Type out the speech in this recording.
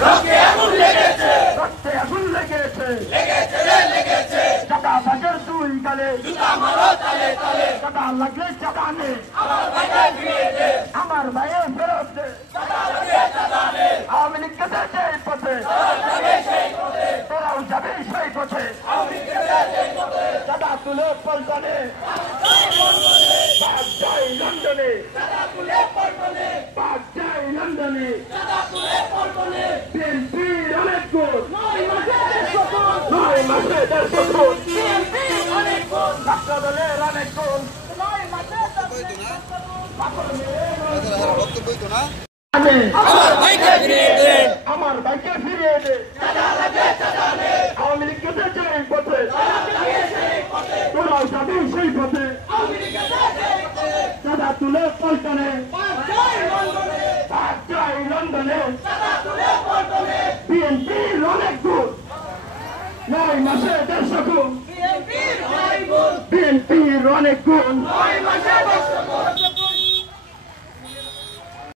রক্তে আগুন লেগেছে চাঁদাবাজের দুই গালে চাঁদা লাগলে চাঁদানে আমার ভাইয়ের ফেরত দে আওয়ামী লীগ গেছে সেই পথে তোরাও যাবে সেই পথে চাঁদা তুলে পল্টনে বাদ যায় লন্ডনে বাদ যায় লন্ডনে বিএনপির অনেক গুণ 9 মাসে 150 গুণ ছাত্র দলের অনেক গুণ আমার ভাইকে ফিরিয়ে দে আওয়ামী লীগ গেছে সেই পথে তোরাও যাবি সেই পথে চাঁদা তুলে পল্টনে বাদ যায় লন্ডনে বিএনপির অনেক গুণ 9 মাসে 150 গুণ বিএনপির অনেক গুণ